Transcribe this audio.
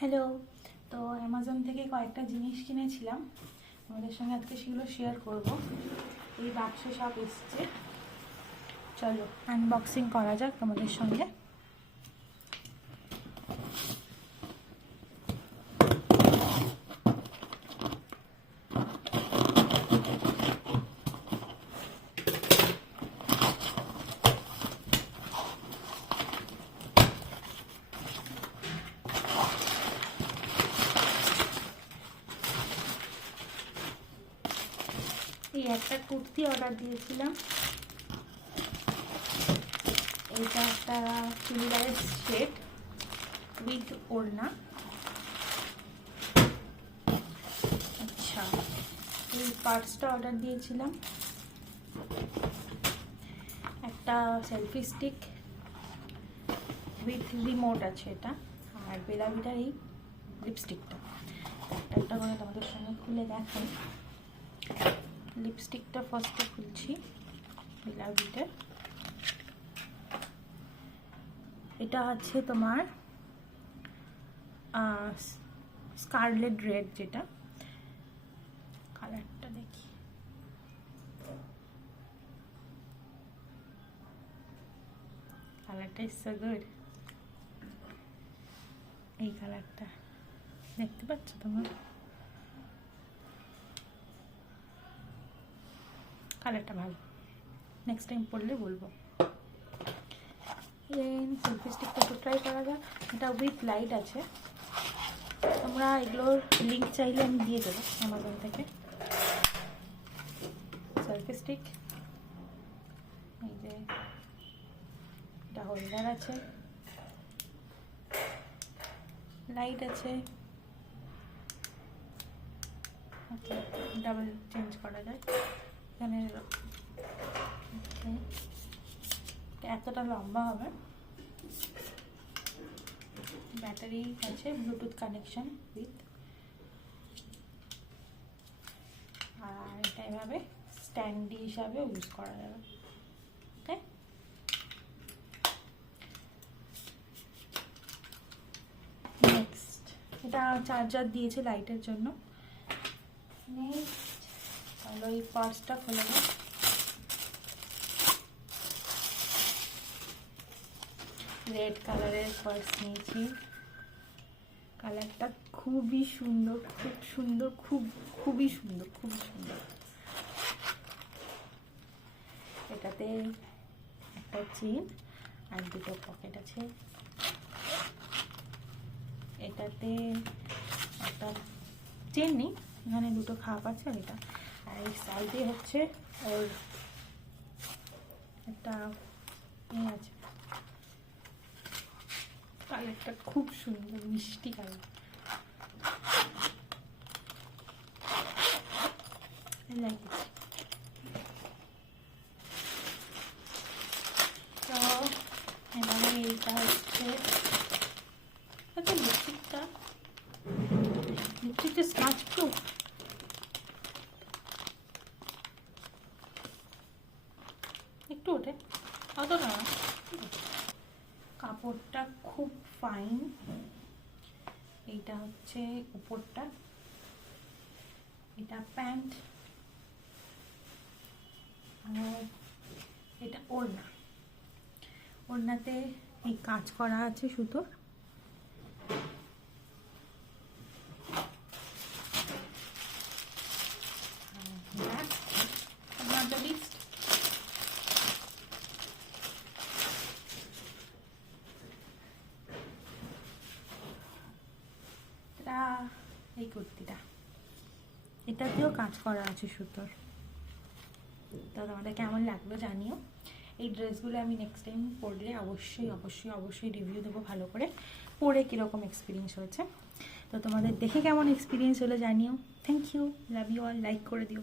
Hello. তো Amazon থেকে কয়েকটা জিনিস কিনেছিলাম, তোমাদের সঙ্গে আজকে সেগুলো শেয়ার করব। এই বাক্সে সব এসছে, চলো আনবক্সিং করা যাক তোমাদের সঙ্গে। এই একটা কুর্তি অর্ডার দিয়েছিলাম, এইটা একটা চুড়িদারের সেট উইথ ওড়না। আচ্ছা, এই পার্টসটা অর্ডার দিয়েছিলাম, একটা সেলফি স্টিক উইথ রিমোট আছে এটা, আর বেলাভিটার এই লিপস্টিকটা। একটা করে তোমাদের সঙ্গে খুলে দেখাই। লিপস্টিকটা ফার্স্টে খুলছি, বেলাভিটার। এটা আছে তোমার স্কারলেট রেড, যেটা কালারটা দেখি, কালারটা ইজ সো গুড। এই কালারটা দেখতে পাচ্ছ তোমরা? কালারটা ভালো, নেক্সট টাইম পরলে বলবো। সেলফি স্টিকটা একটু ট্রাই করা যাক। এটা উইথ লাইট আছে, তোমরা এগুলোর লিঙ্ক চাইলে আমি দিয়ে দেবো অ্যামাজন থেকে। সেলফি স্টিক, এই যে এটা হোল্ডার আছে, লাইট আছে, ওকে ডাবল চেঞ্জ করা যায় এখানে। এতটা লম্বা হবে, ব্যাটারি আছে, ব্লুটুথ কানেকশন উইথ, আর এটা এভাবে স্ট্যান্ডি হিসাবে ইউজ করা যাবে। ওকে, নেক্সট এটা চার্জার দিয়েছে লাইটের জন্য। নেক্সট চলো এই পার্সটা খুলে নেব। রেড কালারের পার্স নিয়েছি, কালারটা খুবই সুন্দর, খুব সুন্দর, খুবই সুন্দর, খুব সুন্দর। এটাতে একটা চেন আর দুটো পকেট আছে, এটাতে একটা চেন নেই, এখানে দুটো খাপ আছে আর এটা, আর এই সাইডে হচ্ছে ওর একটা আছে। কালারটা খুব সুন্দর, মিষ্টি কালার, তো এবারে এইটা হচ্ছে লিপস্টিকটা স্মাচ প্রুফ। একটু ওঠে, অত না, কাপড়টা খুব ফাইন। এইটা হচ্ছে উপরটা, এটা প্যান্ট, আর এটা ওড়না। ওড়নাতে এই কাজ করা আছে সুতোর। এই কুর্তিটা, এটাতেও কাজ করা আছে সুতোর। তো তোমাদের কেমন লাগলো জানিও। এই ড্রেসগুলো আমি নেক্সট টাইম পরলে অবশ্যই অবশ্যই অবশ্যই রিভিউ দেবো ভালো করে, পরে কীরকম এক্সপিরিয়েন্স হয়েছে। তো তোমাদের দেখে কেমন এক্সপিরিয়েন্স হলো জানিও। Thank you, love you all, like করে দিও।